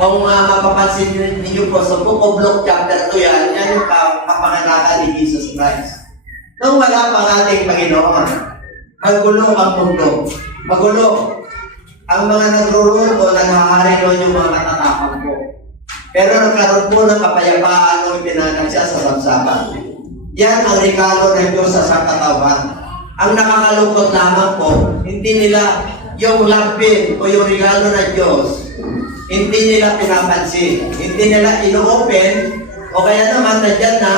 Kung mapapansin ninyo po sa Book of Luke chapter 2 yan yung kapanganakan ni Jesus Christ. Nung wala pang ating Panginoon, magulo ang mundo. Magulo. Ang mga nagrurul o naghahari doon yung mga katatapang po. Pero nagkaroon po ng kapayapaan nung pinanag siya sa samsapan. Yan ang regalo ng Diyos sa sangkatawan. Ang nakakalungkot lamang po, hindi nila yung lampin o yung regalo ng Diyos, hindi nila pinapansin. Hindi nila ino-open o kaya naman nandiyan na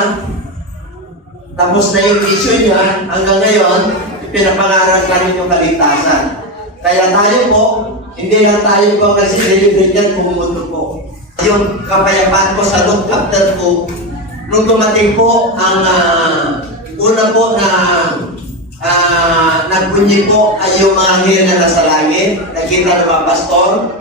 tapos na yung issue niya hanggang ngayon, pinapangarap na rin yung kaligtasan. Kaya tayo po, hindi lang tayo po kasi-celebrate yan pumundo po. Yung kapayapaan ko sa Luke chapter 2, nung dumating po ang una po na nagbunyi po ay yung mga anghel na nasa langit, nakita ng mga pastor.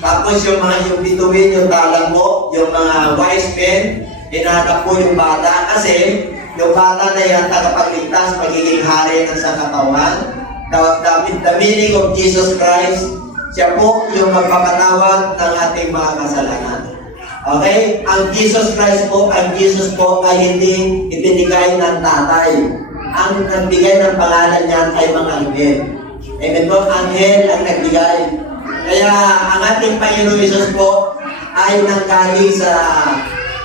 Tapos yung bituin, yung talang po, yung mga wise men, hinahanap po yung bata kasi yung bata na yan tagapagligtas, magiging hari ng sangkatawan. The meaning of Jesus Christ, siya po yung magpapatawad ng ating mga kasalanan. Okay? Ang Jesus Christ po, ang Jesus po ay hindi ibinigay ng tatay. Ang nagbigay ng pangalan niyan ay mga anghel. Amen po, anghel ang nagbigay. Kaya ang ating Panginoon Jesus po ay nanggaling sa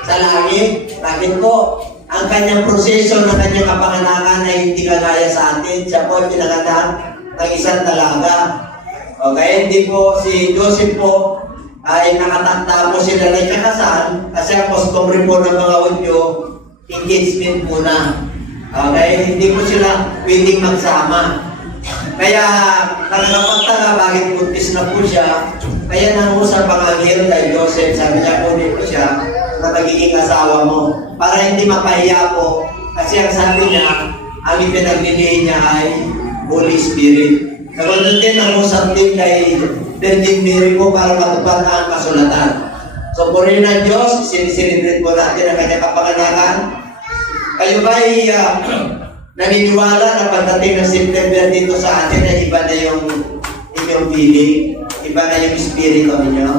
langit. Bakit po? Ang kanyang proseso ng kanyang kapanganakan ay hindi kagaya sa atin. Siya po ay pinanganak ng isang dalaga. Okay? Hindi po si Joseph po ay nakatakda po sila na ikakasal kasi ang customary po ng mga Hudyo, engagement muna. Okay? Hindi po sila pwedeng magsama. Kaya nakakapagtaka bakit buntis na po siya. Kaya nangusap ang anghel kay Joseph. Sabi niya, kunin ko siya na magiging asawa mo. Para hindi mapahiya po. Kasi ang sabi niya, ang ipinaglilihin niya ay Holy Spirit. Nagulat din ang usap din kay Virgin Mary po para matupad ang kasulatan. So, purihin ng Diyos, sinisilibrate po natin ang kanyang kapanganakan. Kayo ba ay naniniwala na pagdating ng September dito sa atin na iba na yung inyong feeling? Iba na yung spirito ninyo?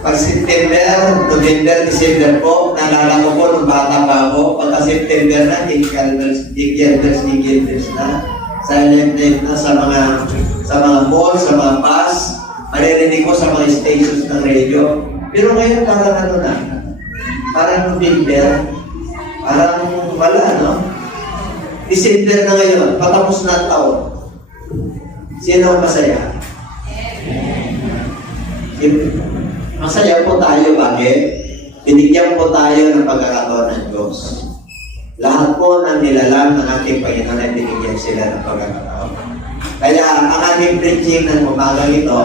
Pag September, November, December po, naalala ko po nung bata pa ako, pagka September na, Gilbers na, silent night na sa mga mall, sa mga bus, maririnig ko sa mga stations ng radio. Pero ngayon parang ano na, parang November, parang wala, no? December na ngayon, patapos na taon. Sino ang masaya? Masaya po tayo, bakit? Binigyan po tayo ng pagkakataon ng Diyos. Lahat po ng nilalang ng ating Panginoon ay binigyan sila ng pagkakataon. Kaya ang ating preaching ng umagang ito,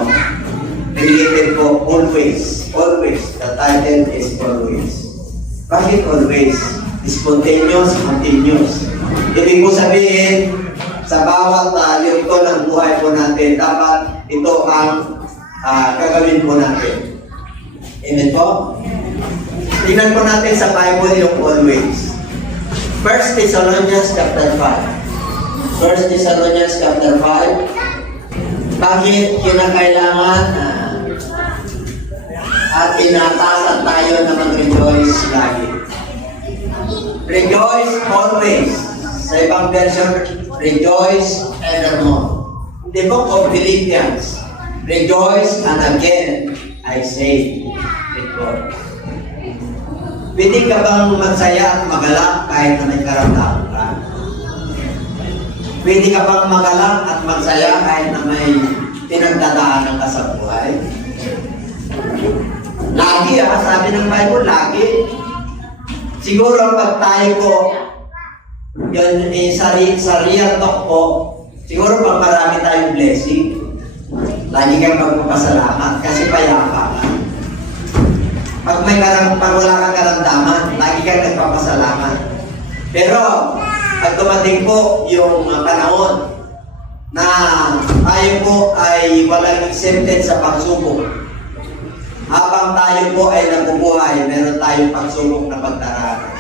related po always. Always. The title is always. Bakit always? Spontaneous, continuous. Ibig po sabihin, sa bawat yugto ng buhay po natin, dapat ito ang gagawin po natin. Amen po? Tingnan po natin sa Bible yung always. 1 Thessalonians chapter 5. 1 Thessalonians chapter 5. Bakit kinakailangan at inatasan tayo na mag-rejoice lagi? Rejoice always. Sa ibang version, rejoice evermore. The book of Philippians, rejoice and again I say, rejoice. Pwede ka bang magsaya at magalak kahit na may karamdaman ka? Pwede ka bang magalak at magsaya kahit na may pinagdadaanan ka sa buhay? Lagi sabi ng Bible, lagi. Siguro pag tayo po, yun, sa real talk po, siguro pag marami tayong blessing, lagi kang magpapasalamat kasi payapa ka. Pag wala kang karamdaman, lagi kang nagpapasalamat. Pero, pag dumating po yung panahon na tayo po ay walang exempted sa pagsubok, habang tayo po ay nabubuhay, meron tayong pagsubok na pagdaraanan.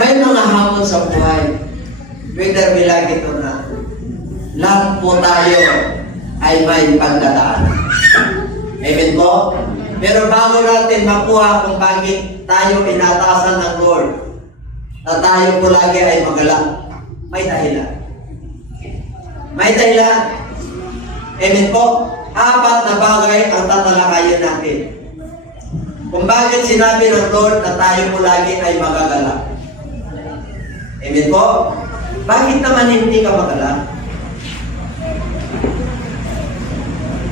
May mga hamon sa buhay, whether we like it or not. Lahat po tayo ay may pagdadaanan. Amen po? Pero bago natin makuha kung bakit tayo inatasan ng Lord, na tayo po lagi ay magalak, may dahilan. May dahilan. Amen po? Apat na bagay ang tatalakayin natin. Kung bakit sinabi ng Lord na tayo po lagi ay magagalak. Amen po? Bakit naman hindi ka magalak?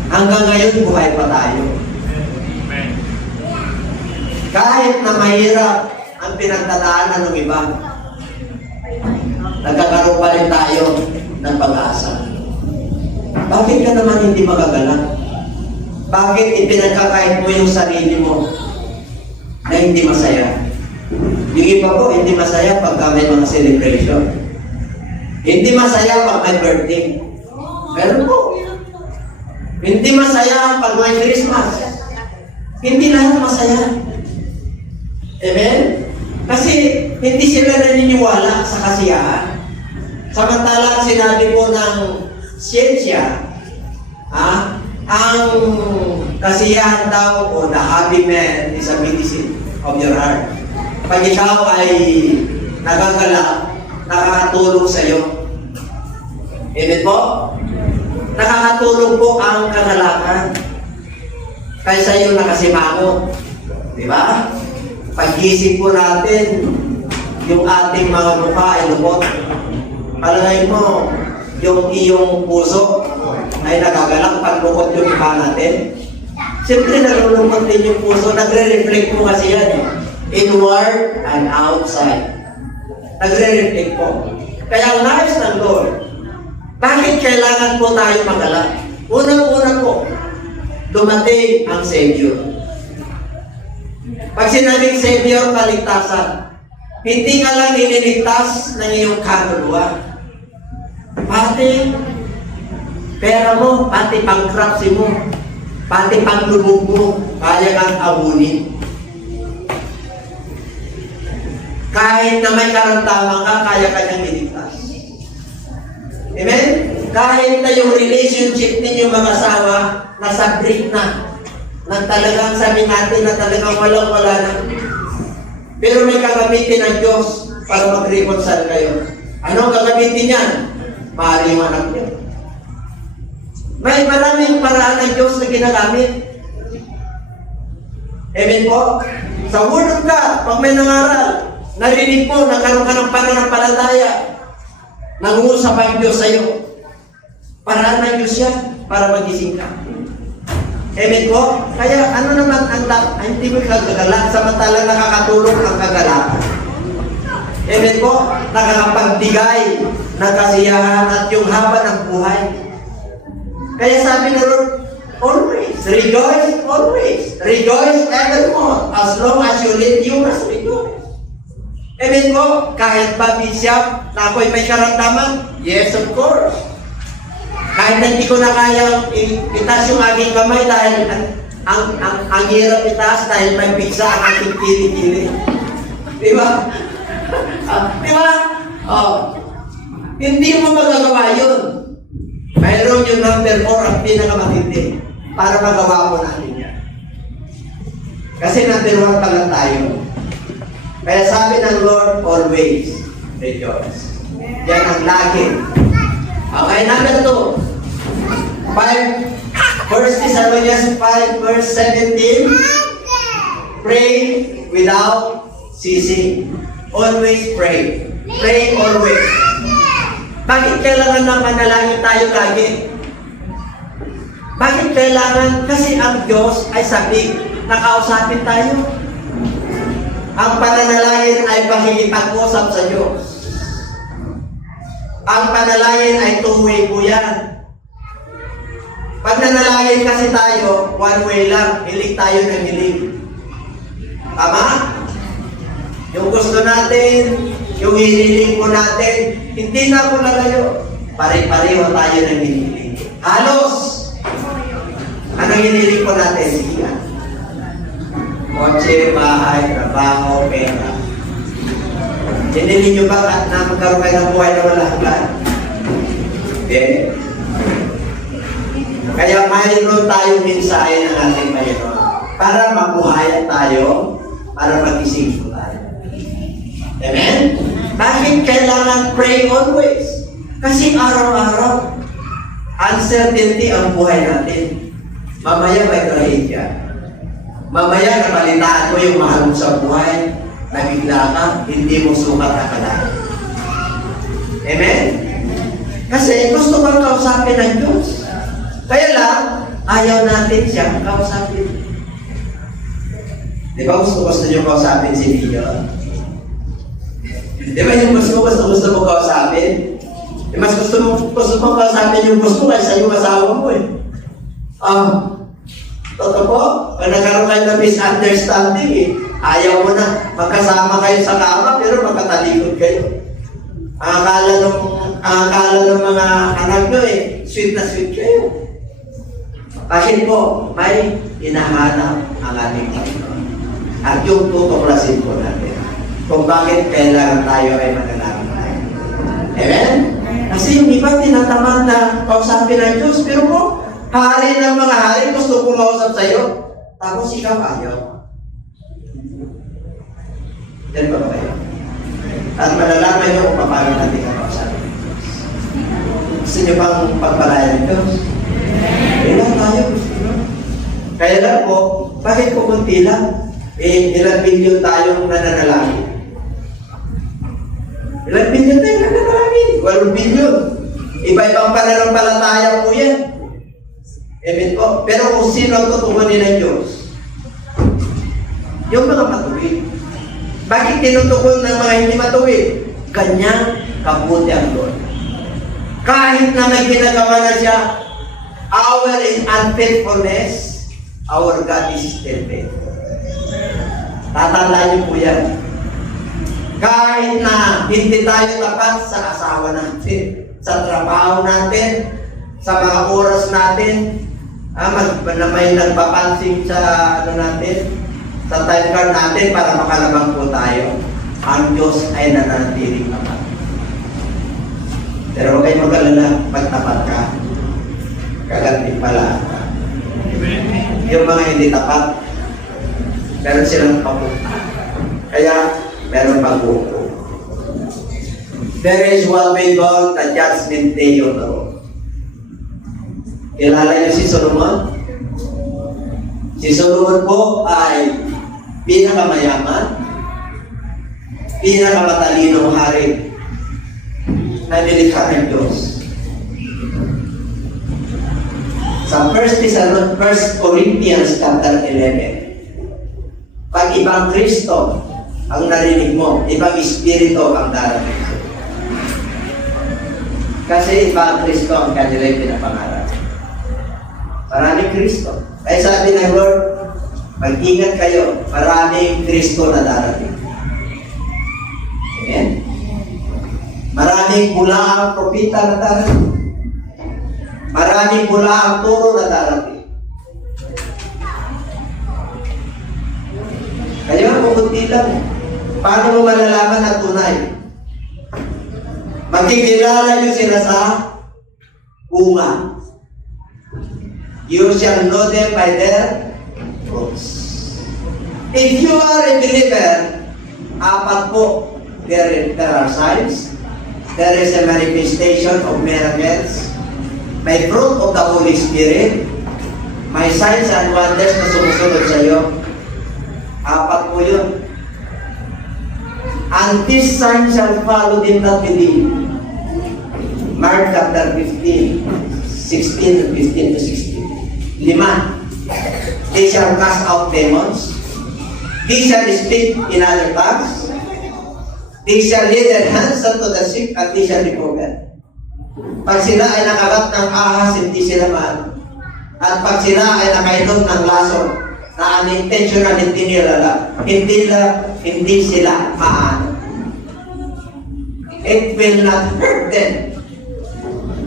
Hanggang ngayon, buhay pa tayo. Kahit na mahirap ang pinagdadaanan ng iba, nagkakaroon pa rin tayo ng pag-asa. Bakit ka naman hindi magagalak? Bakit ipinagkakait mo yung sarili mo na hindi masaya? Yung iba po, hindi masaya pagka may mga celebration. Hindi masaya pag may birthday. Pero po, hindi masaya pag may Christmas. Hindi lahat masaya. Amen? Kasi hindi sila naniniwala sa kasiyahan. Samantalang sinabi po ng siyensya, ang kasiyahan daw o the happy man is a medicine of your heart. Pag ikaw ay nagagala, nakakatulong sa iyo. Amen po? Nakakatulong po ang kagalakan kaysa yung nakasimangot. Di ba? Pag-isip po natin, yung ating mga mukha ay lubot. Palagay mo, yung iyong puso ay nagagalak pag lukot yung mukha natin. Siyempre, nalulungkot din yung puso. Nagre-reflect mo kasi yan. Inward and outside. Nagre-reflect po. Kaya nais ng Lord, bakit kailangan po tayo magalak? Unang-una po, dumating ang Savior. Pag sinabing Savior, kaligtasan, hindi ka lang nililigtas ng iyong kaluluwa. Pati pera mo, pati pangkrapsi mo, pati panglubog mo, kaya kang abunin. Kahit na may karantaman ka, kaya ka niyang iligtas. Amen? Kahit na yung relationship ninyo mag-asawa, nasa break na talagang sabi natin na talagang walang-wala na. Pero may gagamitin ng Diyos para mag-reconcile kayo. Anong gagamitin niyan? Mahal yung anak niyo. May maraming paraan ng Diyos na ginagamit. Amen po? Sa Word of God, pag may nangaral, narinig mo, nagkaroon ka ng pananampalataya, nangungusap ang Diyos sa iyo. Paraan ng Diyos yan para magising ka. Amen po? Kaya ano naman ang hindi mo kagagalak, samantalang nakakatulong ang kagalakan. Amen po? Nakakapagbigay ng kasiyahan at yung haba ng buhay. Kaya sabi ng Lord, always, rejoice always. Rejoice evermore. As long as you live, you must rejoice. Amen po? Kahit ba, Bishop, na ako'y may karamdaman? Yes, of course. Kahit na hindi ko na kaya itaas yung aking kamay dahil ang hirap itaas dahil may pizza ang aking kili-kili. Di ba? Di ba? Hindi mo magagawa yun. Mayroon yung number 4 ang pinakamatindi para magawa mo natin yan. Kasi number 1 pa lang tayo. Kaya sabi ng Lord, always rejoice. Yan ang lagi. Okay, number 2. 1 Thessalonians 5 verse 17. Pray without ceasing. Always pray. Pray always. Bakit kailangan na manalangin tayo lagi? Bakit kailangan? Kasi ang Diyos ay sabi, nakausapin tayo. Ang pananalangin ay pakikipag-usap sa Diyos. Ang panalangin ay two-way po yan. Pag nanalangin kasi tayo, one way lang, hilig tayo ng hilig. Tama? Yung gusto natin, yung hiniling po natin, hindi na po lalayo. Pare-pareho tayo ng hiniling. Halos! Anong hiniling po natin? Siya. Kotse, bahay, trabaho, pera. Hiniling nyo ba na magkaroon kayo ng buhay na wala hanggan? Hindi. Kaya mayroon tayong mensahe ng ating Panginoon. para mabuhayan tayo, para magising po tayo. Amen? Bakit kailangan pray always? Kasi araw-araw, uncertainty ang buhay natin. Mamaya may trahedya. Mamaya nabalitaan mo yung mahal mo sa buhay, nabigla ka, hindi mo sukat akalain. Amen? Kasi gusto kang kausapin ng Diyos. Kaya lang, ayaw natin siyang kausapin. Di ba gusto nyo kausapin si Leon? Di ba yung gusto mo kausapin? Mas gusto mo kausapin yung gusto kaysa yung asawa mo eh. Totoo po, pag nagkaroon kayo ng misunderstanding eh, ayaw mo na magkasama kayo sa kama pero magkatalikod kayo. Ang akala ng mga anak nyo eh, sweet na sweet kayo. Bakit po, may hinahanap ang ating Panginoon. At yung tutuklasin po natin kung bakit kailangan tayo ay mananamay. Amen? Kasi yung iba tinatamad na kausapin ng Diyos, pero po, hari ng mga hari gusto kumausap sa'yo, tapos ikaw ayaw. Yan ba kayo? At malalaman nyo kung paano natin ang kausapin ng Diyos. Gusto nyo bang pagpalayan ng Diyos? Kailan tayo gusto nyo? Kaya lang po, bakit kukunti lang? Ilang bilyon tayong nananalangin. Ilang bilyon tayong nananalangin? 12 bilyon. Iba-ibang pananampalataya po yan. Amen po. Pero kung sino ang tutugunin ng Diyos? Yung mga matuwid. Bakit tinutukol ng mga hindi matuwid? Kanyang kabuti ang Lord. Kahit na may ginagawa na siya, our unfaithfulness, our God is still faithful. Tatandaan niyo po yan. Kahit na hindi tayo tapat sa asawa natin, sa trabaho natin, sa mga oras natin, may nagpapansing sa natin, sa time card natin para makalabang po tayo, ang Diyos ay nananatiling tapat. Pero huwag kayo mag-alala, pagtapat ka, kaganting pala ka. Yung mga hindi tapat, meron silang papunta. Kaya, meron pag-upo. There is what we call the judgment day of the Lord. Kilala niyo si Solomon? Si Solomon po ay pinakamayaman, pinakamatalino hari na nilikha ng Diyos. Sa 1 Corinthians chapter 11, pag ibang Kristo ang narinig mo, ibang Espiritu ang darating. Kasi ibang Kristo ang kanila yung pinapangarap. Maraming Kristo. Kaya sabi ng Lord, mag-ingat kayo, maraming Kristo na darating. Amen? Maraming bulaang propita na darating. Maraming bulaang turo na darating. Kaya pumunti lang. Paano mo malalaman na tunay? Magkikilala nyo sila sa bunga. You shall know them by their fruits. If you are a believer, apat po, there are signs, there is a manifestation of miracles, may fruit of the Holy Spirit, may signs and wonders na sumusunod sa iyo. Apat po yun. And this sign shall follow them that believe. Mark chapter 15, 16 and 15 to 16. 5. They shall cast out demons. They shall speak in other tongues. They shall lay their hands unto the sick and they shall recover. Pag sila ay nakagat ng ahas, hindi sila maano. At pag sila ay nakainom ng lason, na unintentional, hindi sila maano. It will not hurt them.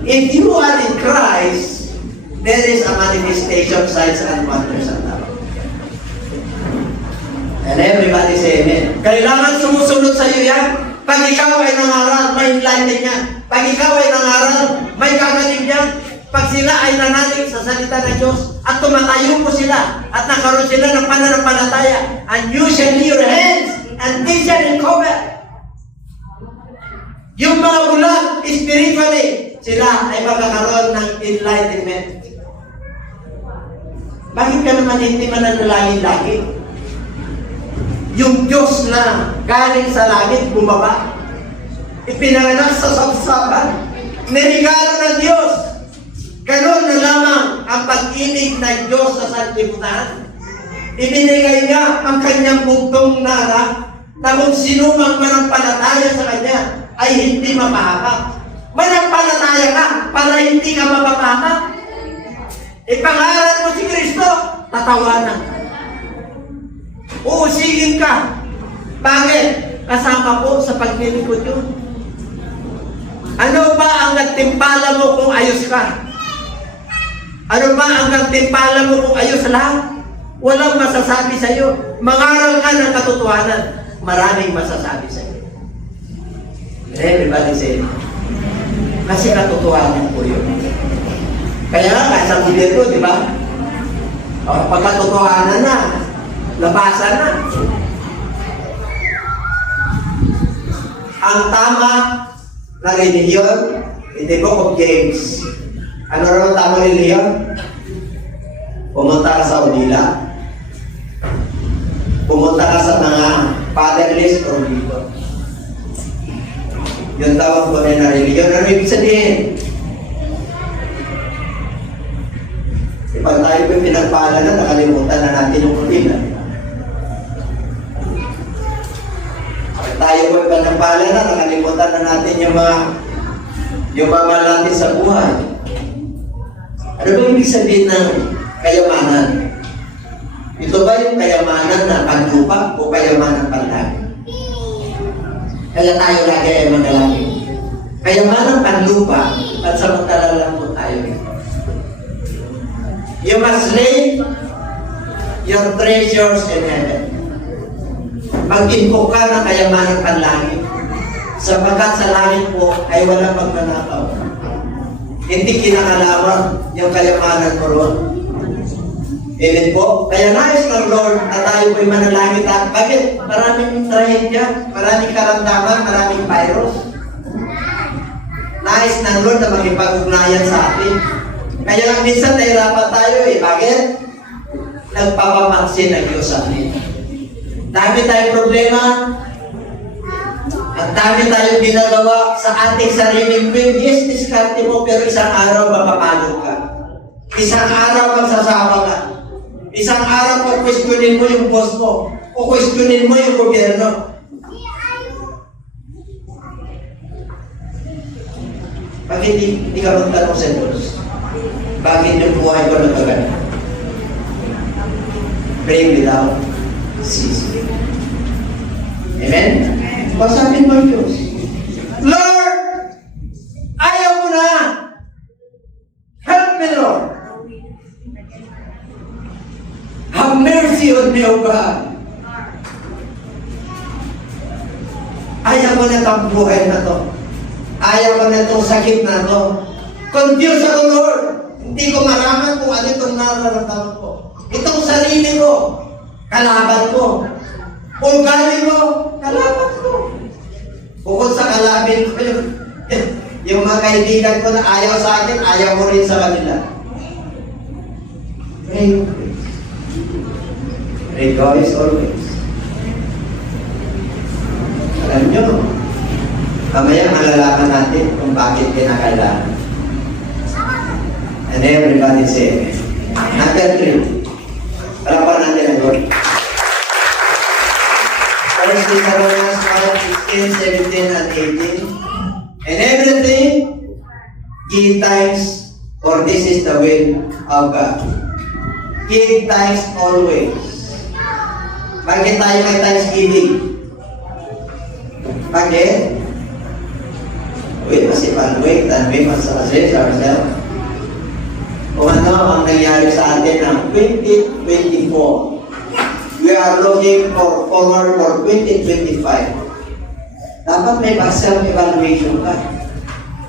If you are in Christ, there is a manifestation, signs and wonders at that. And everybody say amen. Kailangan sumusunod sa iyo yan. Pag ikaw ay nangaral, may enlighten yan. Pag ikaw ay nangaral, may kagaling yan. pag sila ay nanalig sa salita ng Diyos at tumatayo po sila at nakaroon sila ng pananampalataya, and you shall lay your hands and they shall recover. Yung mga bulag, spiritually, sila ay magkakaroon ng enlightenment. Bakit ka naman hindi mananalangin lagi? Yung Diyos na galing sa langit, bumaba, ipinanganak sa sabsaban, nirigalo ng Diyos. Ganon na lamang ang pag-ibig ng Diyos sa sanlibutan. Ibinigay niya ang kanyang bugtong na anak na kung sino mang manampalataya sa kanya ay hindi mapahamak. Manampalataya ka para hindi ka mapapahamak. Ipangalan mo si Kristo, tatawanan ka. Uusigin ka. Bakit? Kasama po sa paglilingkod yun. Ano ba ang nagtimpala mo kung ayos ka? Ano ba ang nagtimpala mo kung ayos lahat? Walang masasabi sa iyo. Mangaral ka ng katotohanan. Maraming masasabi sa iyo. Everybody say, kasi katotohanan po yun. Kaya nga, sa gobyerno, di ba? O, pagkatotohanan na, labasan na. Ang tama na relihiyon, in the book of James. Ano rin ang tamang relihiyon? Pumunta ka sa Unila. Pumunta ka sa mga fatherless or widow. Yung tawag ko na relihiyon. Ano ibig sabihin? Pag tayo po pinagpala na, nakalimutan na natin yung Unila. Tayo po pinagpala na, nakalimutan na natin yung mga natin sa buhay. Ano ba ibig sabihin ng kayamanan? Ito ba yung kayamanan na panlupa o kayamanan panlangit? Kaya tayo lagi ay manalangin. Kayamanan panlupa at samantala lang po tayo. You must lay your treasures in heaven. Mag-invoke ka ng kayamanan panlangit. Sapagkat sa langit po ay walang magnanakaw. Hindi kinakalawang yung kayamanan mo ron. Amen po? Kaya nais ng Lord na tayo po'y manalangin at bakit? Maraming trahedya, maraming karamdaman, maraming virus. Nais ng Lord na makipag-ugnayan sa atin. Kaya lang minsan nahirapan tayo eh. Bakit? Nagpapapansin ang Diyos sa atin. Dami tayong problema. Ang dami tayong ginagawa sa ating sariling will. Yes, diskarte mo, pero isang araw mapapagod ka. Isang araw magsasawa ka. Isang araw kukwestiyonin mo yung boss mo. Kukwestiyonin mo yung gobyerno. Bakit hindi ka magtanong sa Diyos? Bakit yung buhay ko nagkagano? Pray without ceasing. Amen? Pasapin mo yung Diyos. Lord! Ayaw mo na! Help me, Lord! Have mercy on me, O God! Ayaw mo na itong buhay na to. Ayaw mo na itong sakit na to. Confused ako, Lord! Hindi ko maraman kung ano itong nararamdaman ko. Itong sarili ko, kalaban ko. Ugali mo, kalaban ko. Bukod sa kalabin ko, yung mga kaibigan ko na ayaw sa akin, ayaw mo rin sa kanila. Pray. Rejoice always. Alam nyo, mamaya malalaman natin kung bakit kinakailangan. And everybody say, number 3. Palapan natin ang Lord. First Thessalonians 1, 16, 17, and 18. And everything, give thanks, for this is the will of God. Give thanks always. Bakit tayo may thanksgiving? Bakit? We must evaluate and we must assess ourselves. Kung ano ang nangyari sa atin ng 2024. We are looking forward for 2025. Dapat may self-evaluation ka.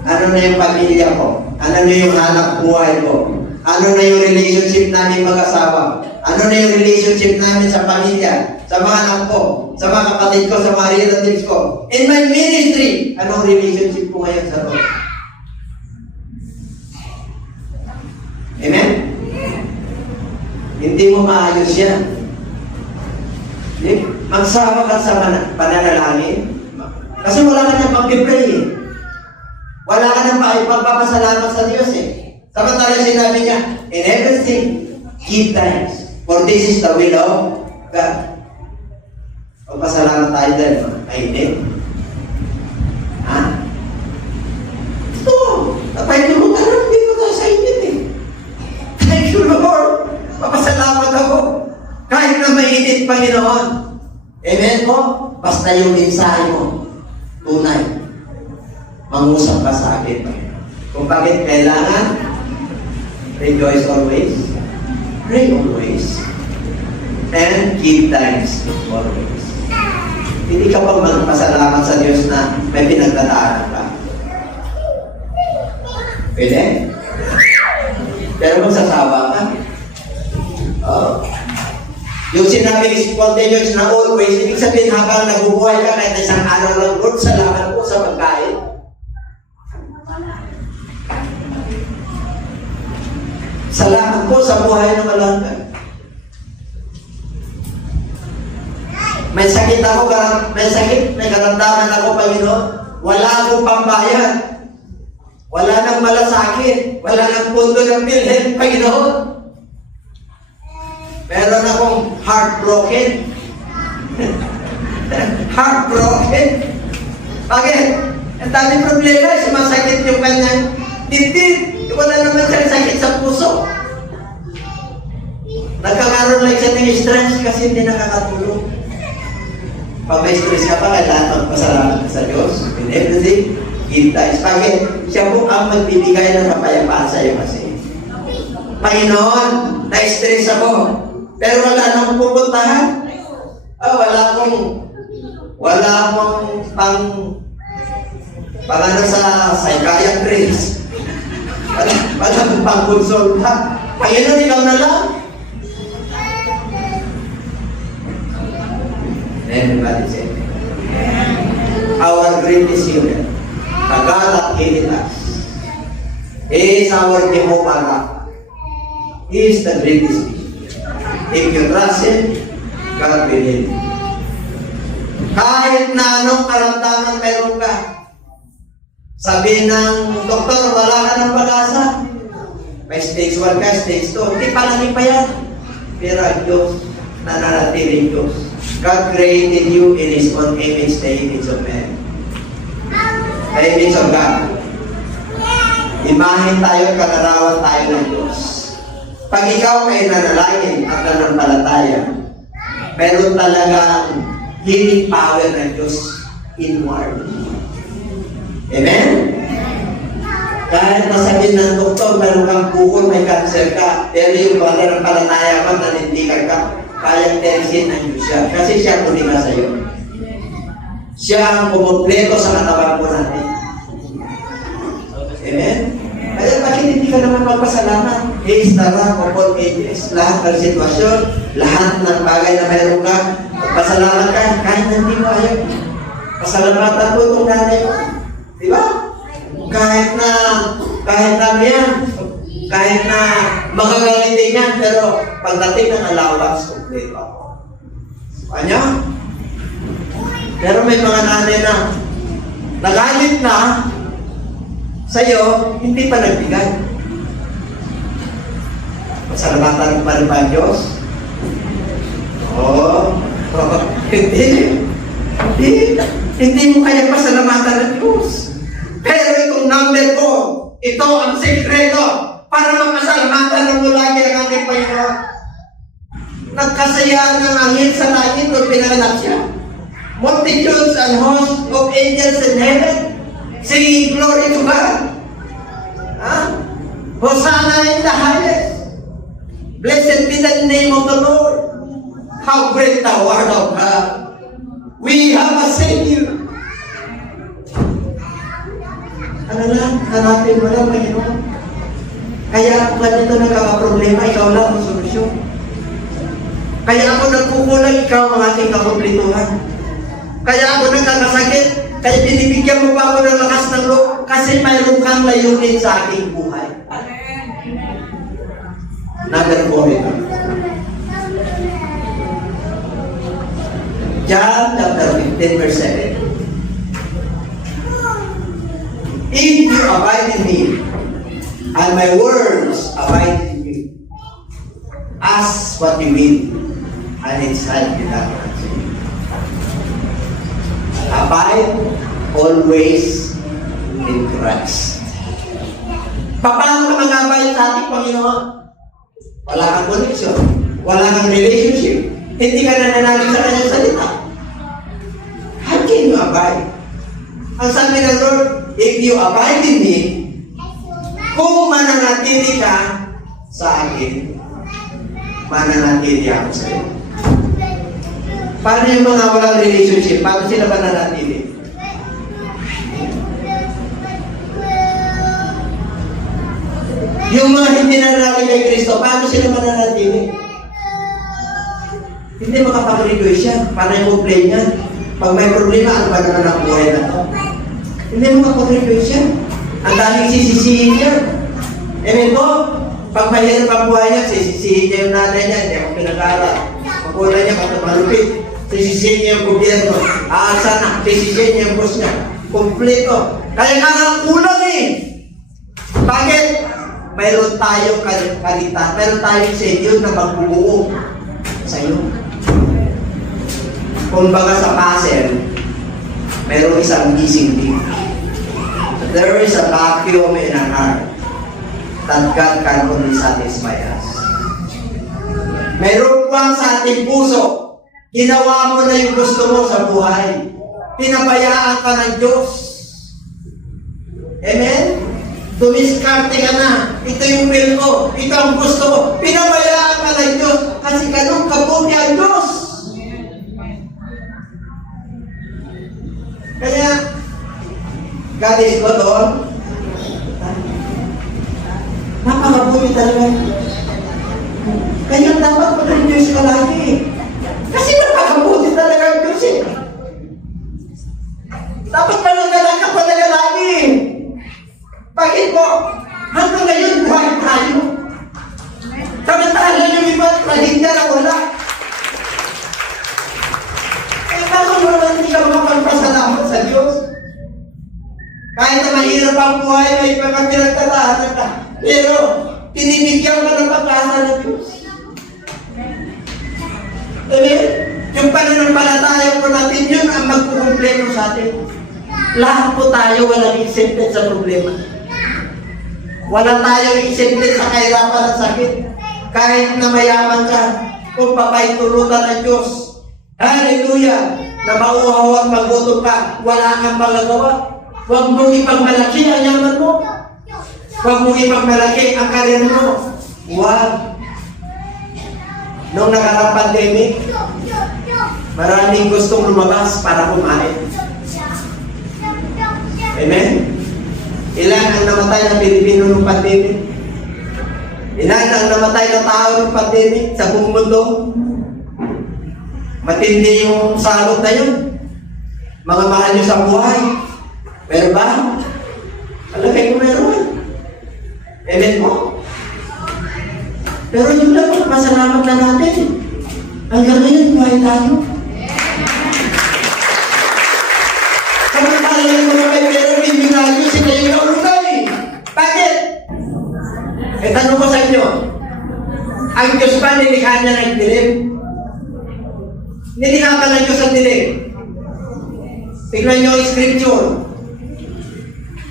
Ano na yung pamilya ko? Ano na yung hanap buhay ko? Ano na yung relationship namin mag-asawa? Ano na yung relationship namin sa pamilya? Sa mga anak ko? Sa mga kapatid ko? Sa mga relatives ko? In my ministry, anong relationship ko ngayon sa Lord? Amen? Hindi mo maayos yan. Magsawa ka sa pananalangin. Kasi wala ka nang mag-pray eh. Wala ka nang pagpapasalamat sa Diyos eh. Samantala sinabi niya, in everything, give thanks. For this is the will of God. Pagpasalamat tayo dahil ay hindi. Ha? Ito, napay tulutan lang dito tayo sa init eh. Thank you Lord. Papasalamat ako. Kahit na mainit, Panginoon. Amen po? Basta yung mensahe mo, tunay. Mangusap ka sa akin, Panginoon. Kung bakit kailangan, rejoice always, pray always, and give thanks always. Hindi ka pa magpasalamat sa Diyos na may pinagdadaanan ka. Pwede? Pero magsasawa ka. Yung sinabing spontaneous na always, ibig sabihin habang nabubuhay ka kahit isang araw lang, Lord, salamat po sa pagkain. Salamat po sa buhay ng malanggan. May sakit ako, may karamdaman ako, Panginoon. Wala akong pambayad. Wala nang malasakit. Wala nang pundo ng bilhin, Panginoon. Meron akong heartbroken. Heartbroken. Bakit? Ang daming problema, sumasakit yung kanyang dibdib. Wala naman siyang sakit sa puso. Nagkakaroon lang siya ng stress kasi hindi nakakatulog. Pag may stress ka pa, kailangan magpasalamat ka sa Diyos. In everything, give thanks. Bakit? Siya po ang magbibigay ng kapayapaan sa iyo kasi. Panginoon, na-stress ako. Pero wala nang pupuntahan. Wala akong pang ano sa psychiatrist. Wala akong pang-consulta. Panginoon, ikaw na lang. Everybody say, our greatest healer, the God that healed us, He is our Jehovah Rapha. He is the greatest healer. If you trust Him, God will heal you. Kahit na anong karamdaman mayroon ka, sabi ng doktor, wala ka ng pag-asa. May stage 1 ka, stage 2. Hindi palagi pa yan. Pero ang Diyos, nananatiling Diyos. God created you in His own image, the image of man. The image of God. Imahin tayo, kanarawan tayo ng Diyos. Pag ikaw ay nanalangin at nanampalataya, meron talagang healing power ng Diyos inward. Amen? Kahit masabihin ng doktor, meron kang bukol, may cancer ka, pero yung pananampalataya mo, nanindigan ka, kayang tensin ng Diyos siya. Kasi siya kuninga sa iyo. Siya ang kumumpleto sa katawan po natin. Amen? Kaya bakit hindi ka naman magpasalamat? He is the rock of all ages. Lahat ng sitwasyon, lahat ng bagay na mayroon ka, magpasalamat ka, kahit hindi mo ayaw. Pasalamatan po itong nanay mo. Di ba? Kahit na magagalitin yan, pero pagdating ng allowance, kompleto ako. Kanya? Pero may mga nanay na nagalit na sa'yo, hindi pa nagbigay. Pasalamatan pa rin ba ang Diyos? Hindi mo kaya pasalamatan ng Diyos. Pero itong number ko, ito ang sekreto para mapasalamatan ng lagi ang ating Panginoon. Nagkasayaan ng angin sa langit nung pinanganak siya. Multitudes and hosts of angels in heaven singing glory to God. Hosanna in the highest. Blessed be the name of the Lord. How great the word of God. We have a Savior. Ano lang, hanapin mo lang, Panginoon. Kaya kung ganito nagkakaproblema, ikaw lang ang solusyon. Kaya ako nagkukulang, ikaw ang aking kakumplituhan. Kaya ako nagkakasakit, kaya binibigyan mo pa ako ng lakas ng loob kasi mayroon kang layunin sa aking buhay. Number 4. John chapter 15 verse 7. If you abide in me, and my words abide in you, ask what you will, and it shall be done unto you. Abide always in Christ. Paano ka mag-abide sa ating Panginoon? Wala kang connection, wala kang relationship, hindi ka nananalig sa kanyang salita. How can you abide? Ang sabi ng Lord, if you abide in me, kung mananatili ka sa akin, mananatili ako sa iyo. Paano yung mga walang relationship? Paano sila mananatili? Yung mga hindi nananalig kay Kristo, paano sila mananatili? Hindi makapag-request yan. Paano yung complain yan? Pag may problema, ano ba naman ang buhay na to? Hindi makapag-request yan. Ang daming sisisihin niya. Amen po? Pag mahirap ang buhay niya, sisisihin niya yung nanay niya, hindi ako pinag-aaral. Pagkula niya, malupit. Sisisihin niya yung gobyerno. Aalsa na. Sisisihin niya yung boss niya. Kompleto. Kaya nga nga kulang eh. Bakit? Mayroon tayong kalitan. Mayroon tayong Savior na magbubuo sa iyo. Kung baga sa puzzle, mayroon isang missing link. There is a vacuum in our heart that God can only satisfy us. Mayroon pang sa ating puso, ginawa mo na yung gusto mo sa buhay. Pinabayaan ka ng Diyos. Amen? Dumiskarte ka na. Ito yung will ko. Ito ang gusto ko. Pinabayaan ka ng Diyos kasi ganun kabuti ang Diyos. Kaya, God is good on. Napakabuti talaga. Kaya dapat mag-Diyos ka lagi. Kasi napakabuti talaga ang Diyos eh. Dapat malagalan ka talaga lagi. Bakit po? Hanggang ngayon, buhay tayo. Samantala yung iba, trahedya na wala. Eh, bakit mo naman hindi ka mapagpasalamat sa Diyos? Kahit na mahirap ang buhay, may mga pinagtatahan ka. Pero, tinibigyan ka ng pag-asa ng Diyos. Amen? Yung pananampalataya po natin, yun ang magkukumpleto sa atin. Lahat po tayo walang exempted sa problema. Wala tayong exempted sa kahirapan at sakit. Kahit na mayaman ka, kung papahintulutan ng Diyos, hallelujah, na mauhaw at magutom ka, wala kang magagawa. Huwag mong ipagmalaki ang yaman mo. Huwag mong ipagmalaki ang karir mo. Huwag. Noong nakaraang pandemic, maraming gustong lumabas para kumain. Amen? Ilan ang namatay na Pilipino ng pandemic? Ilan ang namatay na tao ng pandemic sa buong mundo? Matindi yung salot na yun. Mga mahal nyo sa buhay. Meron ba? Alagay ko meron. Amen po? Pero yun lang, pasalamat na natin. Hanggang ngayon, buhay tayo. Samantala yung mga may pero bibigay sila yung naulungay. Bakit? E tanong ko sa inyo, ang Diyos ba nilikha niya ng dilim? Nilikha ka ng Diyos ang dilim. Tignan niyo ang scripture.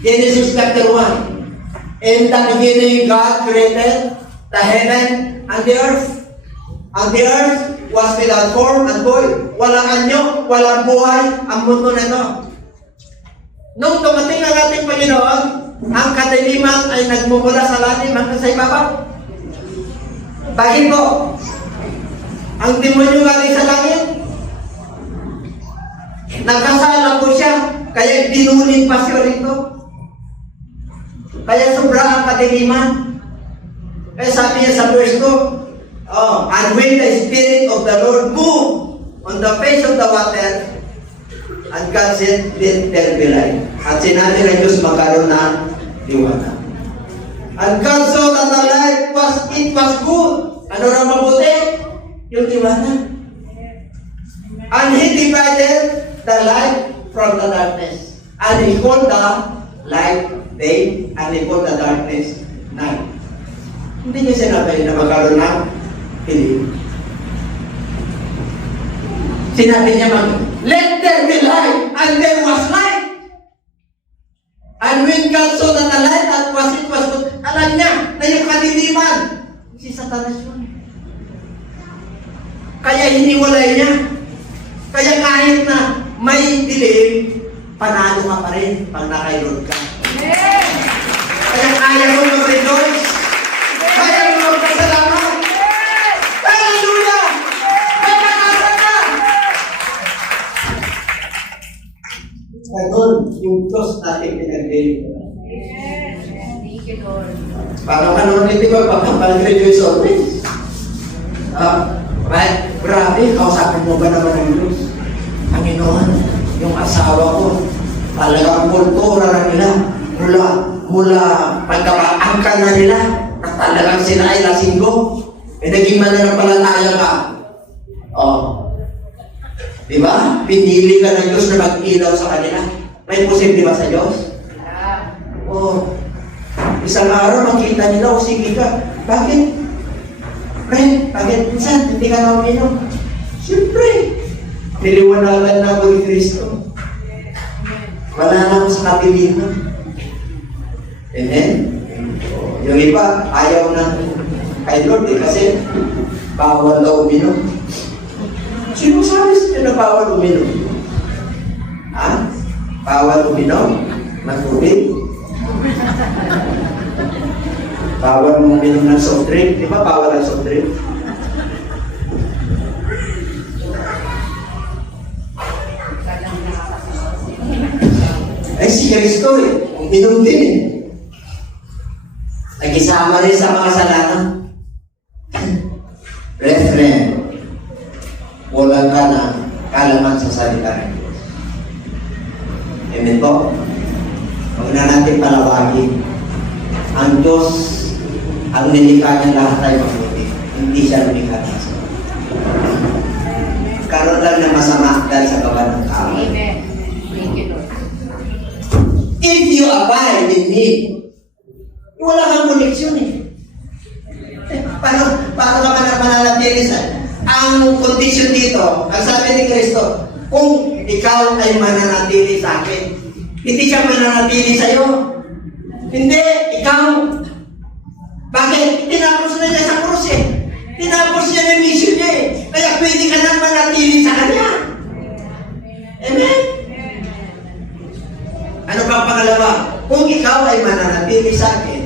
Genesis chapter 1. In the beginning, God created the heaven and the earth. And the earth was without form and void. Walang anyo, walang buhay ang mundo na ito. Nung dumating ang ating Panginoon, ang kadiliman ay nagmumula sa lalim hanggang sa ibabaw. Bakit po? Ang demonyo galing sa langit. Nagkasala po siya, kaya binunin pa siya rito. Kaya sobra ang kadiliman. Kaya sabi niya sa verse 2, and when the Spirit of the Lord moved on the face of the water, and God said, let there be light. At sinabi ng Diyos, magkaroon ng liwanag. And God saw that the light it was good. Ano na mabuti? Yung liwanag. And He divided the light from the darkness. And He called the light day, and He called the darkness night. Hindi niya sinabi na magkaroon ng dilim. Sinabi niya let there be light, and there was light. And when God saw that the light that it was good, alam niya na yung kadiliman, si Satanas yun. Kaya hiniwalay niya. Kaya kahit na may dilim, panalo ka pa rin pag nakailod ka. Kaya kaya mo mag-rejoice. Kaya mo magpasalamat. Hallelujah! May pag-asa ka! Ganun, yung Diyos natin pinag-rejoice. Thank you, Lord. Parang ano nito ba, pag-rejoice always? Right? Grabe, kausapin mo ba naman ng Diyos? Panginoon, yung asawa ko, talagang kultura na nila, mula pagkabaangkan na nila, na talagang sila ay lasinggo, naging mananampalataya ka. Di ba? Pinili ka ng Diyos na mag-ilaw sa kanila. May posible ba sa Diyos? Isang araw makita nila, sige ka. Bakit? Friend, bakit minsan hindi ka na uminom? Siyempre, niliwanagan na ako ni Kristo. Wala na ako sa kapilihan. Amen? Yung iba, ayaw na kay Lord kasi bawal daw uminom. Sino sabi sa'yo na bawal uminom? Ha? Bawal uminom? Magtubig? Bawal mo uminom ng soft drink. Di ba bawal ang soft drink? Ay si Kristo uminom din eh. Nag-isama rin sa mga kasalanan. Referend, wala ka na kalaman sa salita ng Diyos. Amen po? Huwag na natin palawagin. Ang Diyos, ang nilikha niya lahat ay mabuti. Hindi siya nilikha ng masama. Karoon lang na masama dahil sa gawa ng tao. Amen. Thank you, Lord. If you abide in me, wala kang koneksyon eh. Paano ka mananatili sa... Ang kondisyon dito, ang sabi ni Kristo, kung ikaw ay mananatili sa akin, hindi siya mananatili sa'yo. Hindi, ikaw. Bakit? Tinapos na niya sa krus eh. Tinapos niya yung mission niya eh. Kaya pwede ka nang manatili sa kanya. Amen? Ano pa pangalawa? Kung ikaw ay mananatili sa akin,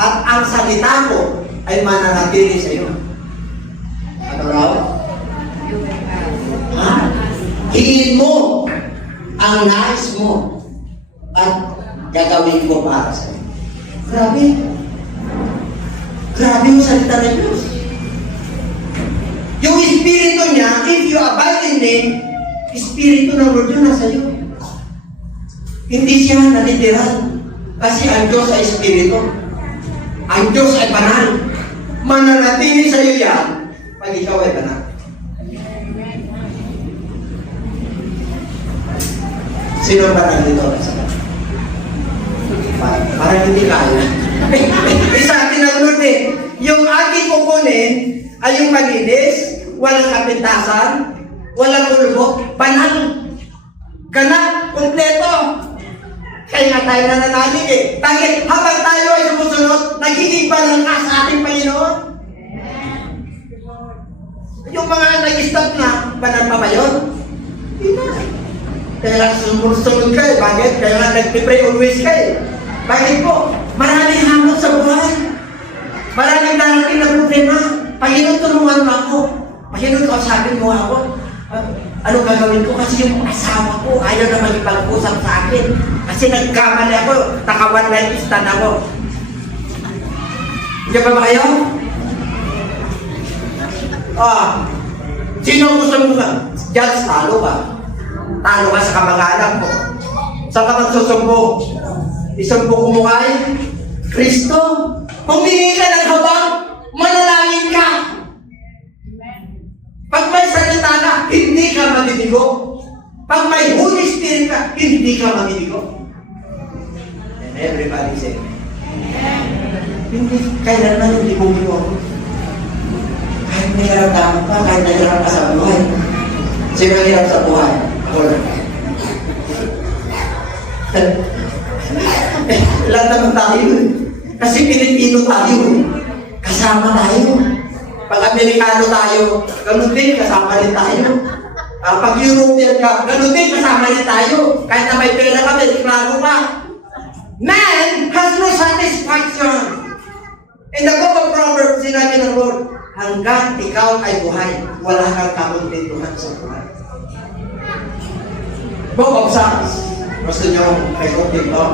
at ang salita ko ay mananatili sa iyo. Ano raw? Ha? Hiin mo ang nais mo at gagawin ko para sa iyo. Grabe. Grabe yung salita ng Diyos. Yung Espiritu niya, if you abide in me, Espiritu ng Lord yun nasa iyo. Hindi siya naliteral. Kasi ang Diyos ay Espiritu. Ang Diyos ay banal. Mananatili sa iyo yan pag ikaw ay banal. Sino banal dito? Parang hindi kaya. Sa atin ang Lord eh, yung aking kukunin ay yung malinis, walang kapintasan, walang ulubog, banal, ganap, kompleto. Kaya nga tayo nananalig eh. Bakit? Habang tayo ay sumusunod, nagiging banal ka sa ating Panginoon. Yung mga nag-stop na, banal pa ba yun? Hindi na. Kaya lang sumusunod ka eh. Bakit? Kaya nga nag-pray always ka eh. Bakit po? Maraming hamon sa buhay. Maraming darating na problema. Panginoon, tulungan mo ako. Panginoon, kausapin mo ako. Ano gagawin ko? Kasi yung asawa ko ayaw na magipag-usap sa akin. Kasi nagkamali ako, naka-one night stand ako. Diyan pa ba kayo? Sino gusto mo ka? Judge, talo ka. Talo ka sa kamag-anak mo. Saan ka magsusumbong? Isumbong mo kay Kristo. Humingi ka ng habang, manalangin ka. Pag may salita ka, hindi ka mabibigo. Pag may Holy Spirit ka, hindi ka mabibigo. And everybody say, hindi, kailanman hindi mo bigo. Kahit may karamdaman pa, kahit nahirap ka sa buhay. Sino ang hirap sa buhay? Ako lang. Lahat naman tayo eh. Kasi Pilipino tayo eh. Kasama tayo. Pag Amerikano tayo, ganun din, kasama rin tayo. Pag European ka, ganun din, kasama rin tayo. Kahit na may pera ka, may klaro ka. Man has no satisfaction. In the book of Proverbs, sinabi ng Lord, hanggang ikaw ay buhay, wala kang kakuntintuhan sa buhay. Book of Psalms. Gusto nyo may kunting to?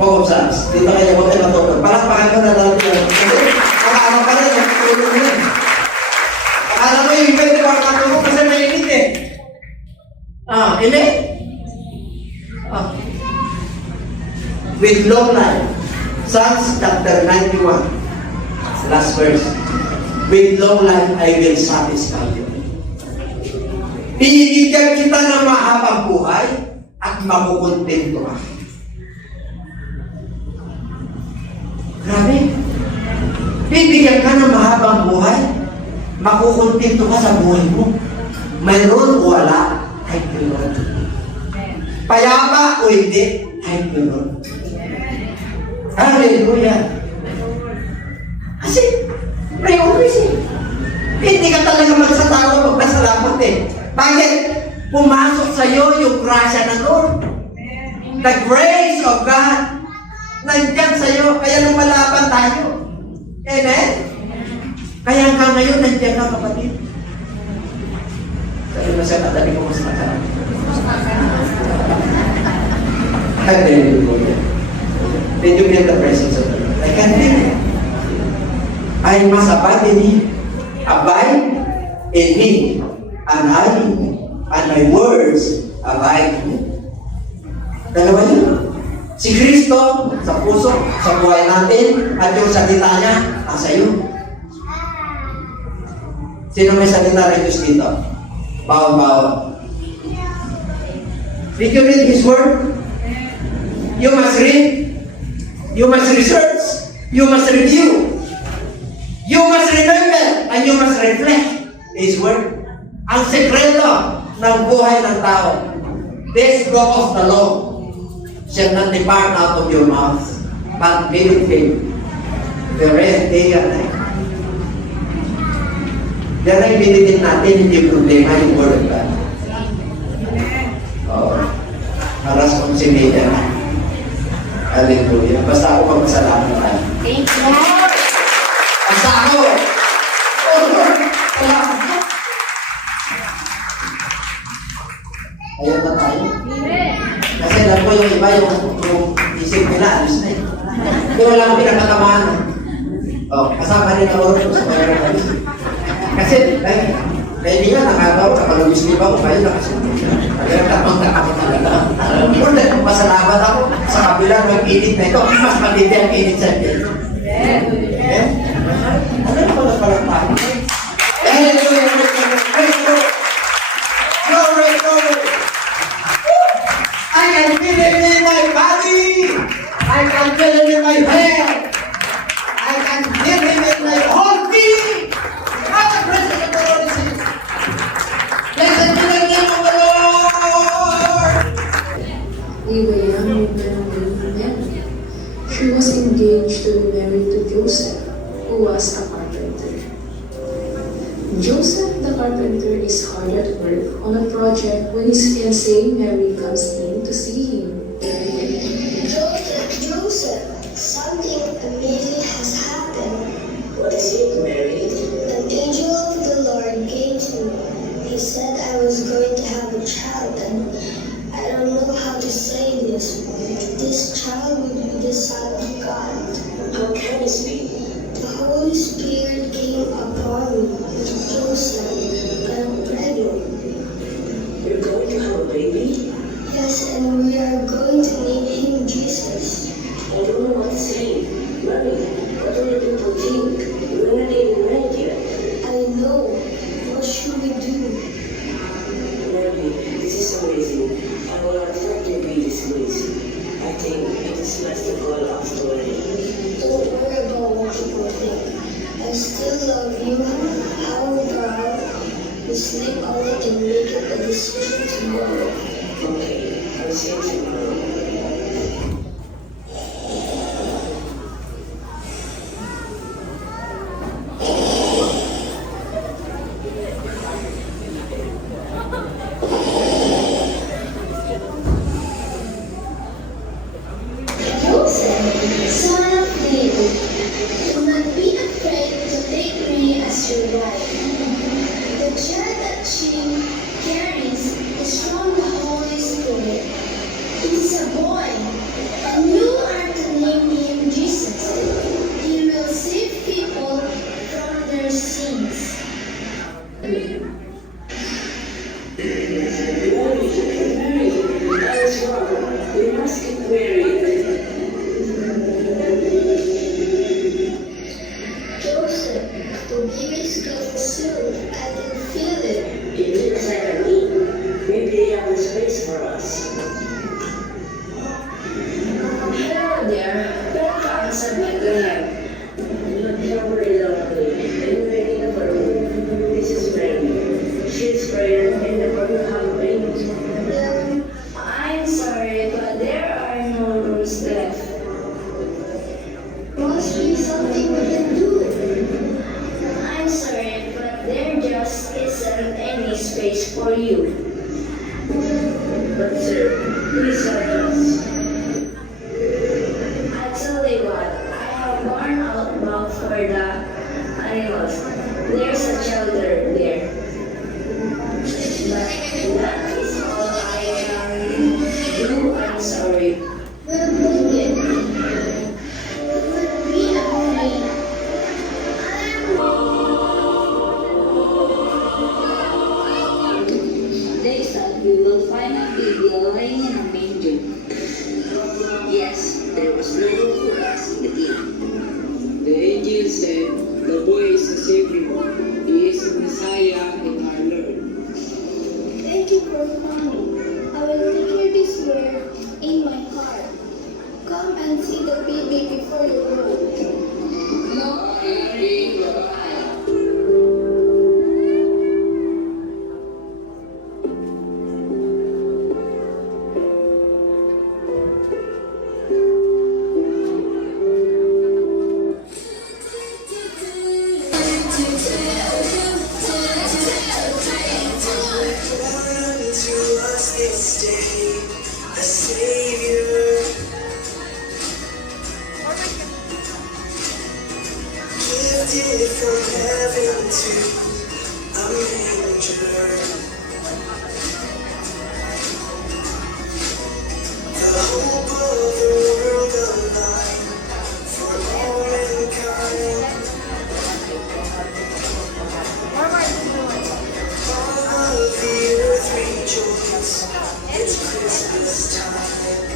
Book of Psalms. Dito kayo mo kayo matulog. Palakpakan ko na dati yan. Kasi, makaano ka na, matulog mo yan. Alam mo yung pwede baka matulog kasi may init eh. Init? With long life. Psalms chapter 91. Last verse. With long life, I will satisfy you. Bibigyan kita ng mahabang buhay at makukontento ka. Grabe. Bibigyan ka ng mahabang buhay, makukontento ka sa buhay mo. Mayroon o wala, kahit ganoon. Payapa o hindi, kahit ganoon. Hallelujah. Kasi, may always eh. Hindi ka talaga magsatawa magpasalamat eh. Bakit? Pumasok sa iyo yung grasya ng Lord. The grace of God. Nandyan sa iyo, kaya lumalaban tayo. Amen? Kaya hanggang ngayon, nandyan ka kapatid. Sabi mo siya, natali ko mas makarang. Hallelujah. Did you feel the presence of the Lord? I can't feel it. I must abide in Him. Abide in me, and I in me, and my words abide in me. Dalawa yun. Si Kristo sa puso, sa buhay natin, at yung salita niya, nasa iyo. Sino may salita ng Diyos dito? Bawang-bawang. Did you read His Word? You must read. You must research. You must review. You must remember and you must reflect His Word. Ang sekreto ng buhay ng tao, this book of the law shall not depart out of your mouth, but be with faith. The rest, day and night. Yan ay binigyan natin, hindi problema yung Word of God. Para sa konsimilya na. Hallelujah. Basta ako magpasalamat tayo. Thank you, Lord. Basta ako. Oh Lord, salamat. Ayun na tayo. Kasi alam ko yung iba, yung isip nila, alis na yun. Hindi wala akong pinagkatamaan. Kasama rin ako rin sa mayroon. Kasi, hindi nga nakataw, kapag gusto ba ko kayo nakasunod. Kaya tapang nakakot talaga. Kung pasalamat ako sa kabila ng init na ito, mas matindi ang init sa inyo. Ano yung pala-pala tayo? Glory, glory! I can feel it in my body! I can feel it in my head! I can feel it in my whole being! How the presence of the Lord is here! Blessed be the name of the Lord! We were young when we met. She was engaged to be married to Joseph, who was a carpenter. Joseph the carpenter is hard at work on a project when his fiancée Mary comes in to see him. Joseph, something amazing has happened. What is it, Mary? An angel of the Lord came to me. He said I was going to have a child, and I don't know how to say this. This child will be the Son of God. How can this be? The love you. However, we sleep on it and make it a decision tomorrow. Okay, I'll see you tomorrow. Joseph, son of David, do not be afraid to take me as your wife. The child that she carries is from the Holy Spirit. He is a boy, and you are to name him Jesus. He will save people from their sins. I was wrong. We must get married. Joseph, the baby is coming soon. I can feel it. It looks like a me. Maybe they have a space for us. Hello there, welcome sa Bethlehem. Not very lovely. I'm ready for room. This is Maggie. She's pregnant and the baby have a baby. I'm sorry, but there are no rooms left. Must be something we can do. I'm sorry, but there just isn't any space for you. But sir, please help us. I'll tell you what, I have gone out back for the animals. There's a shelter there. But that is all I can do. I'm sorry. We'll bring it. We'll be afraid. They said we will find a baby lying in a manger. Yes, there was no room for us in the inn. The angel said, "The boy is the Savior. He is the Messiah and our Lord." Thank you for coming. I will declare this word in my heart. Come and see the baby before you go. Gifted from heaven to a manger. The hope of the world alive for all mankind. All of the earth rejoice, it's Christmas time.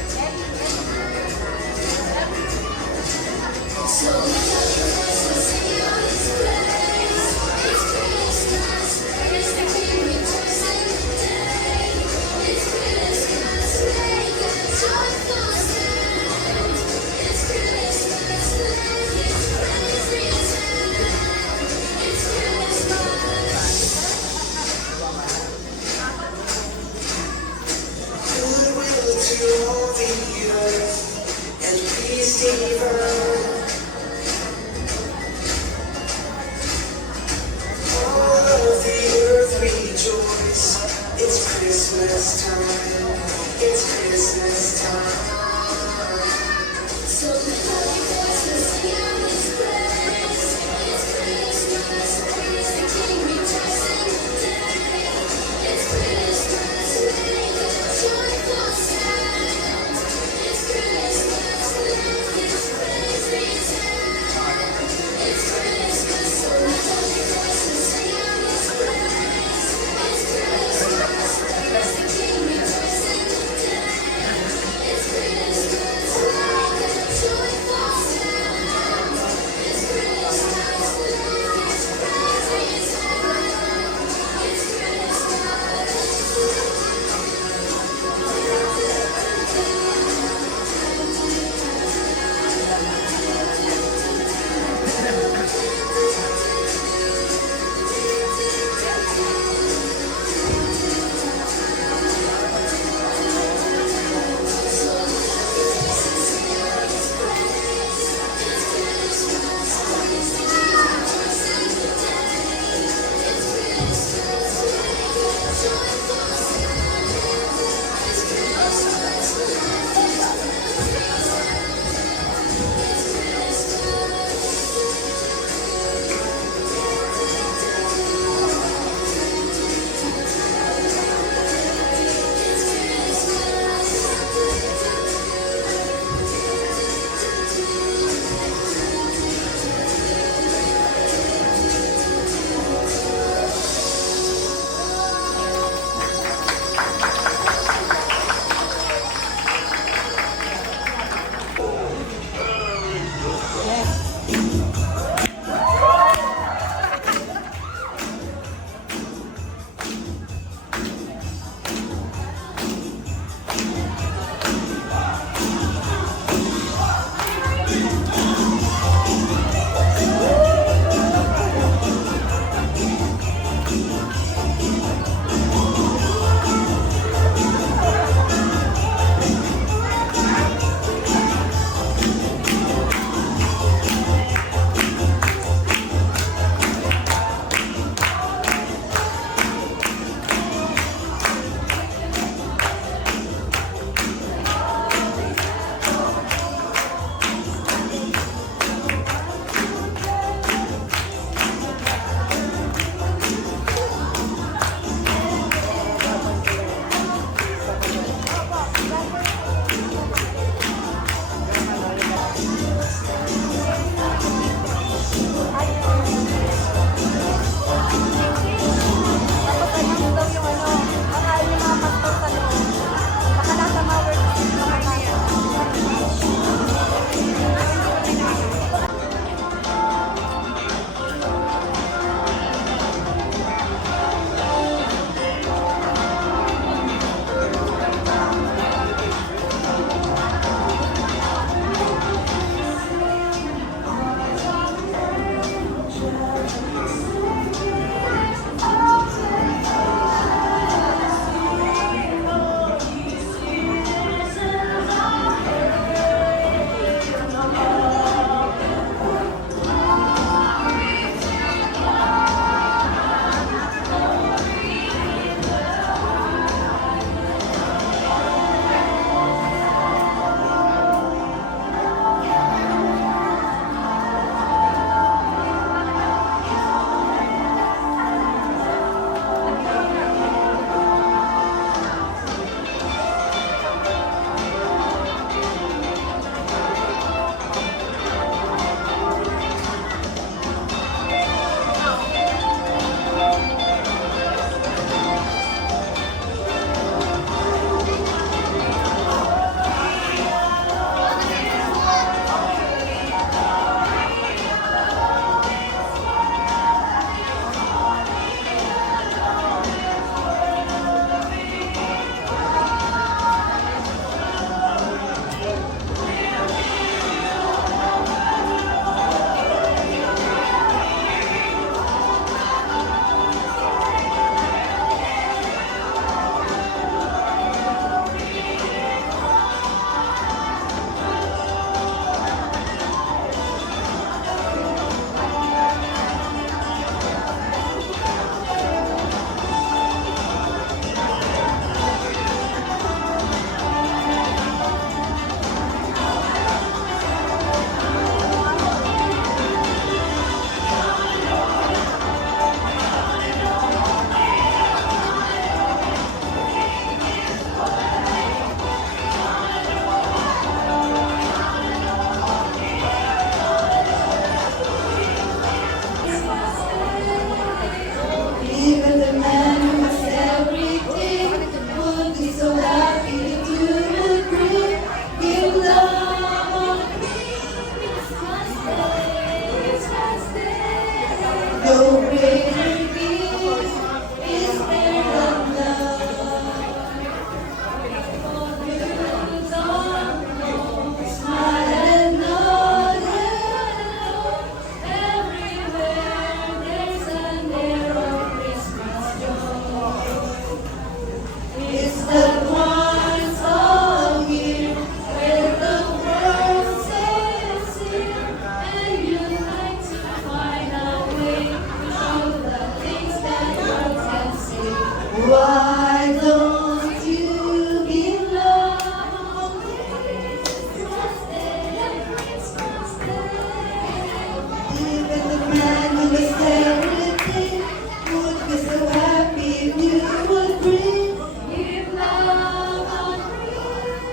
Why don't you give love Christmas Day, Christmas Day? Even the man who was everything would be so happy if you would bring give love on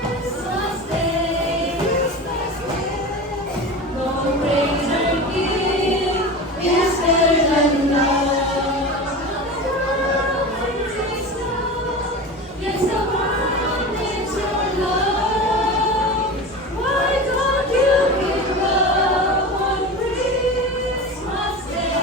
Christmas Day, Christmas Day. No greater gift is better than love. Yes, the world needs your love. Why don't you give love on Christmas Day?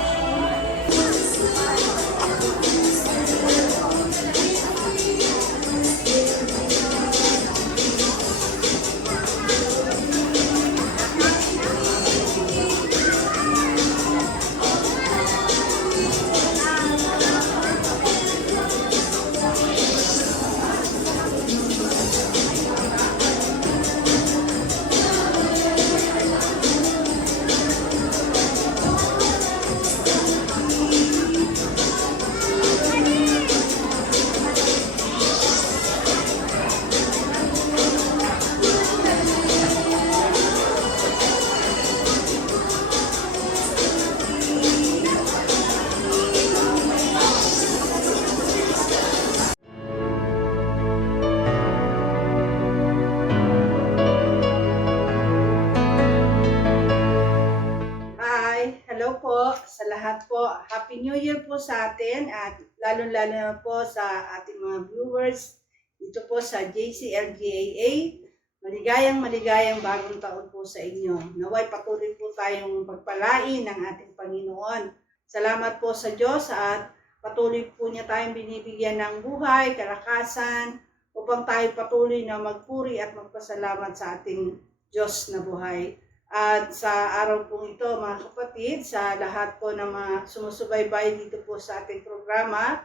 Hi, hello po sa lahat po. Happy New Year po sa atin at lalo-lalo na po sa ating mga viewers dito po sa JCLGAA. Maligayang bagong taon po sa inyo. Naway patuloy po tayong pagpalain ng ating Panginoon. Salamat po sa Diyos at patuloy po niya tayong binibigyan ng buhay, kalakasan upang tayo patuloy na magpuri at magpasalamat sa ating Diyos na buhay. At sa araw pong ito, mga kapatid, sa lahat po ng mga sumusubaybay dito po sa ating programa,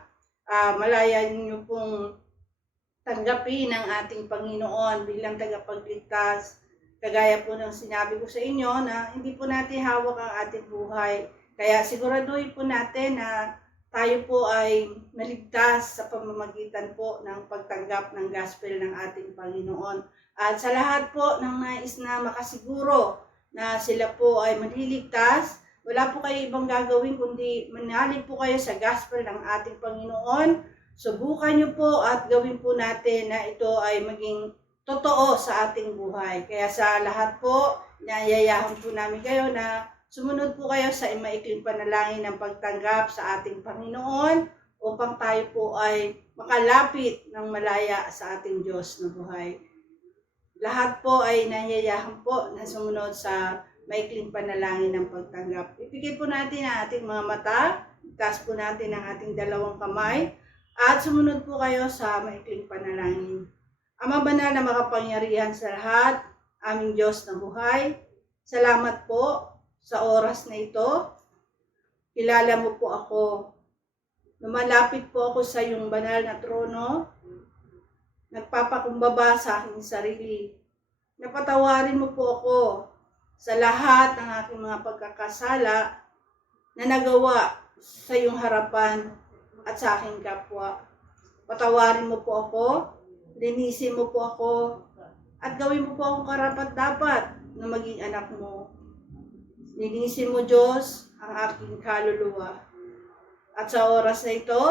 malaya niyo pong tanggapin ang ating Panginoon bilang tagapagligtas. Kagaya po ng sinabi ko sa inyo na hindi po natin hawak ang ating buhay. Kaya siguraduhin po natin na tayo po ay naligtas sa pamamagitan po ng pagtanggap ng gospel ng ating Panginoon. At sa lahat po ng nais na makasiguro na sila po ay maliligtas, wala po kayo ibang gagawin kundi manalig po kayo sa gospel ng ating Panginoon. Subukan nyo po at gawin po natin na ito ay maging totoo sa ating buhay. Kaya sa lahat po, inayayahan po namin kayo na sumunod po kayo sa maikling panalangin ng pagtanggap sa ating Panginoon upang tayo po ay makalapit ng malaya sa ating Diyos na buhay. Lahat po ay nanyayahan po na sumunod sa maikling panalangin ng pagtanggap. Ipikit po natin ang ating mga mata, itaas po natin ang ating dalawang kamay, at sumunod po kayo sa maikling panalangin. Ama banal na makapangyarihan sa lahat, aming Diyos na buhay, salamat po sa oras na ito. Kilala mo po ako. Lumalapit po ako sa iyong banal na trono. Nagpapakumbaba sa aking sarili. Napatawarin mo po ako sa lahat ng aking mga pagkakasala na nagawa sa iyong harapan at sa aking kapwa. Patawarin mo po ako, linisin mo po ako, at gawin mo po akong karapat-dapat na maging anak mo. Linisin mo, Diyos, ang aking kaluluwa. At sa oras na ito,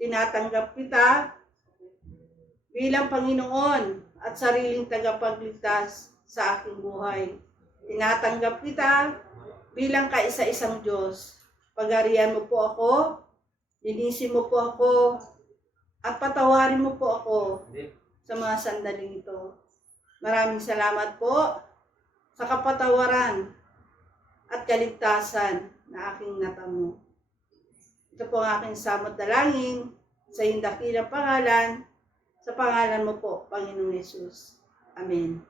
tinatanggap kita bilang Panginoon at sariling tagapagligtas sa aking buhay. Tinatanggap kita bilang kaisa-isang Diyos. Pagarian mo po ako, linisin mo po ako, at patawarin mo po ako sa mga sandaling ito. Maraming salamat po sa kapatawaran at kaligtasan na aking natamo. Ito po ang aking samot dalangin sa iyong dakilang pangalan, sa pangalan mo po, Panginoong Yesus. Amen.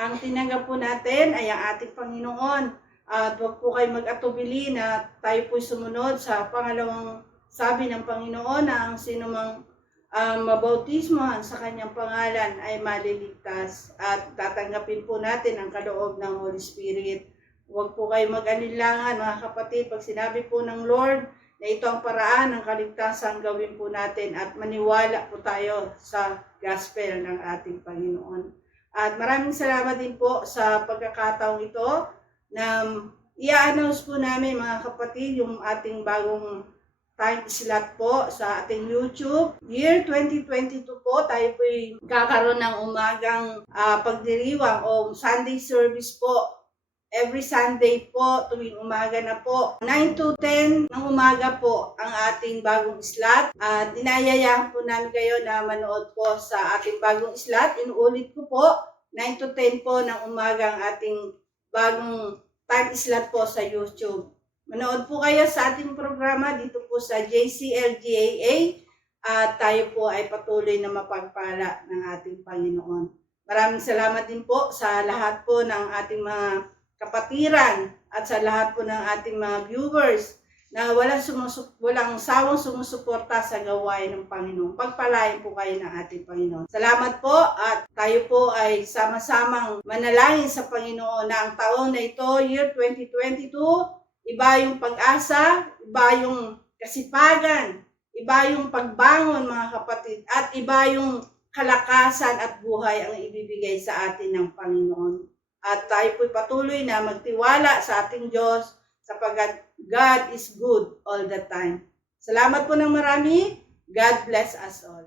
Ang tinanggap po natin ay ang ating Panginoon. At huwag po kayo mag-atubili na tayo po'y sumunod sa pangalawang sabi ng Panginoon na ang sinumang mabautismohan sa kanyang pangalan ay maliligtas. At tatanggapin po natin ang kaloob ng Holy Spirit. Huwag po kayo mag-alinlangan mga kapatid pag sinabi po ng Lord na ito ang paraan ng kaligtasan gawin po natin at maniwala po tayo sa gospel ng ating Panginoon. At maraming salamat din po sa pagkakataong ito na i-announce po namin mga kapatid yung ating bagong time slot po sa ating YouTube. Year 2022 po, tayo po kakaroon ng umagang pagdiriwang o Sunday service po. Every Sunday po, tuwing umaga na po. 9 to 10 ng umaga po ang ating bagong slot. At inayayahan po namin kayo na manood po sa ating bagong slot. Inuulit ko po, 9 to 10 po ng umaga ang ating bagong time slot po sa YouTube. Manood po kayo sa ating programa dito po sa JCLGAA at tayo po ay patuloy na mapagpala ng ating Panginoon. Maraming salamat din po sa lahat po ng ating mga kapatiran at sa lahat po ng ating mga viewers na walang sawang sumusuporta sa gawain ng Panginoon. Pagpalain po kayo ng ating Panginoon. Salamat po at tayo po ay sama-samang manalangin sa Panginoon na ang taon na ito, year 2022, iba yung pag-asa, iba yung kasipagan, iba yung pagbangon mga kapatid, at iba yung kalakasan at buhay ang ibibigay sa atin ng Panginoon. At tayo po'y patuloy na magtiwala sa ating Diyos sapagkat God is good all the time. Salamat po ng marami. God bless us all.